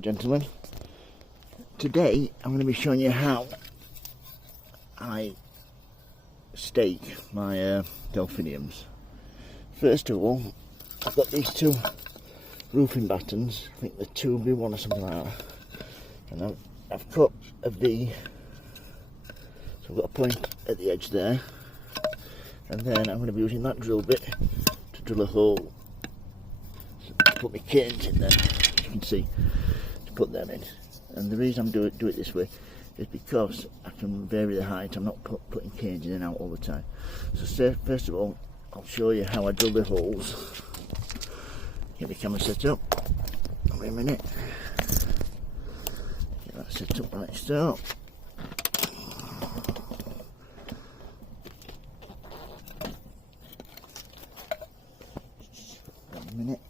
Gentlemen, today I'm going to be showing you how I stake my Delphiniums. First of all, I've got these two roofing battens. I think they're 2B1 or something like that, and I've cut a V, so I've got a point at the edge there, and then I'm going to be using that drill bit to drill a hole, so put my canes in there, as you can see, to put them in. And the reason I'm do it this way is because I can vary the height. I'm not putting canes in and out all the time. So first of all, I'll show you how I drill the holes. Get the camera set up. Wait a minute. Get that set up like so. Wait a minute.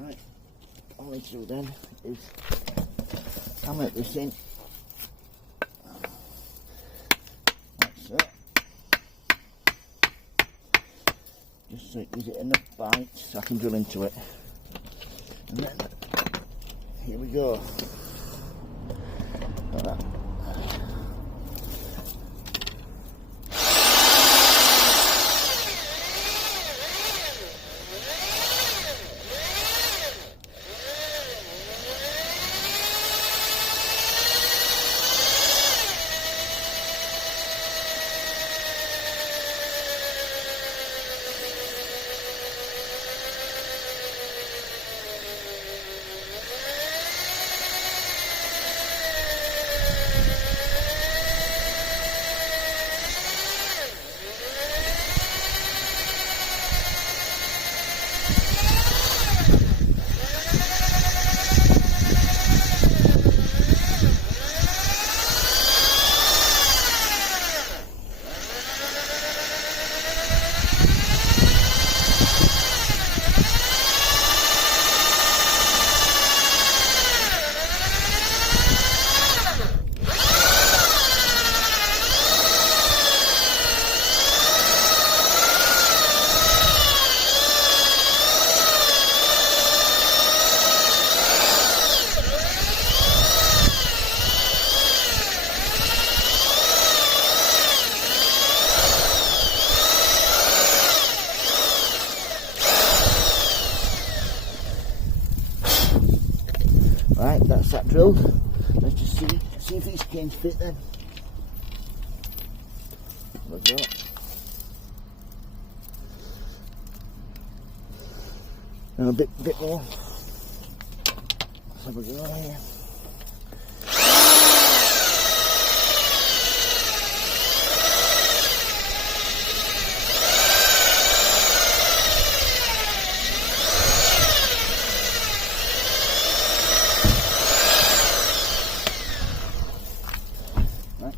Right, all I need to do then is hammer this in, like so, just so it gives it enough bite so I can drill into it. And then, here we go, like that. Right, that's that drilled. Let's just see if these canes fit then. There we go. And a bit more. Let's have a go here.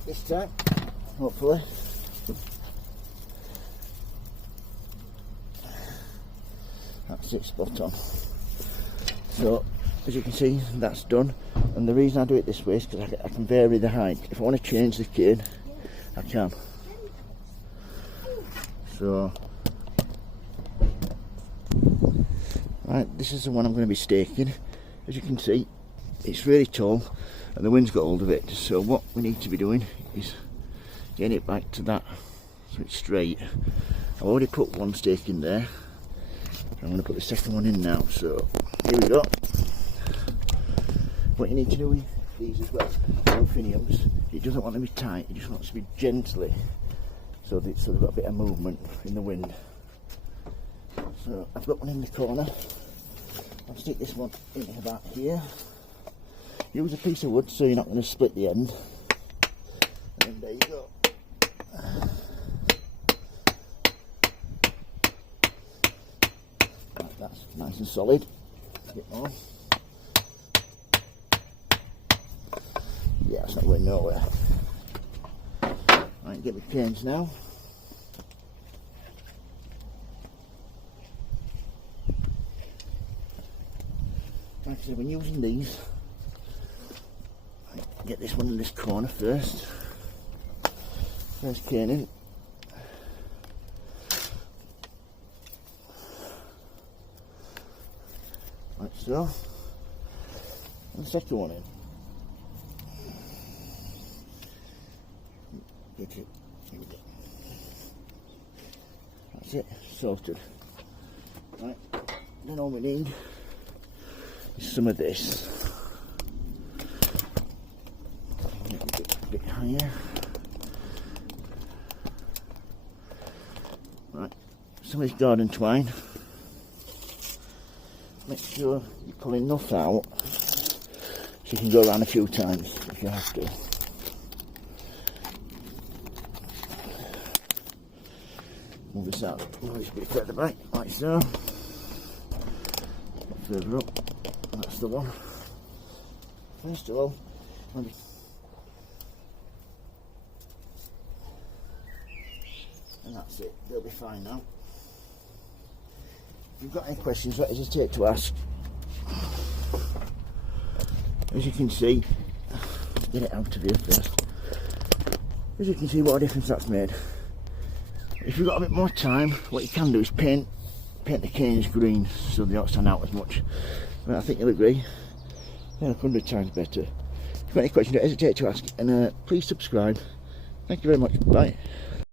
This time, hopefully. That's it, spot on. So, as you can see, that's done. And the reason I do it this way is because I can vary the height. If I want to change the cane, I can. So, right, this is the one I'm going to be staking. As you can see, it's really tall and the wind's got hold of it, so what we need to be doing is getting it back to that so it's straight. I've already put one stake in there, I'm going to put the second one in now, so here we go. What you need to do with these as well, Delphiniums, it doesn't want to be tight, it just wants to be gently so they've got a bit of movement in the wind. So I've got one in the corner, I'll stick this one in about here. Use a piece of wood so you're not going to split the end. And then there you go. Right, that's nice and solid. A bit more. Yeah, it's not going nowhere. Right, get my canes now. Like I said, when using these, get this one in this corner first. First cane in. like so, and the second one in. Get it. Here we go. That's it, sorted. Right, then all we need is some of this. A bit higher. Right, some of this garden twine. Make sure you pull enough out so you can go around a few times if you have to. Move this out, move this a bit further back, like so. Further up, that's the one. First of all, and that's it, they'll be fine now. If you've got any questions, don't hesitate to ask. As you can see, get it out of here first. As you can see what a difference that's made. If you've got a bit more time, what you can do is paint the canes green so they don't stand out as much. But I think you'll agree, they look 100 times better. If you've got any questions, don't hesitate to ask, and please subscribe. Thank you very much, bye.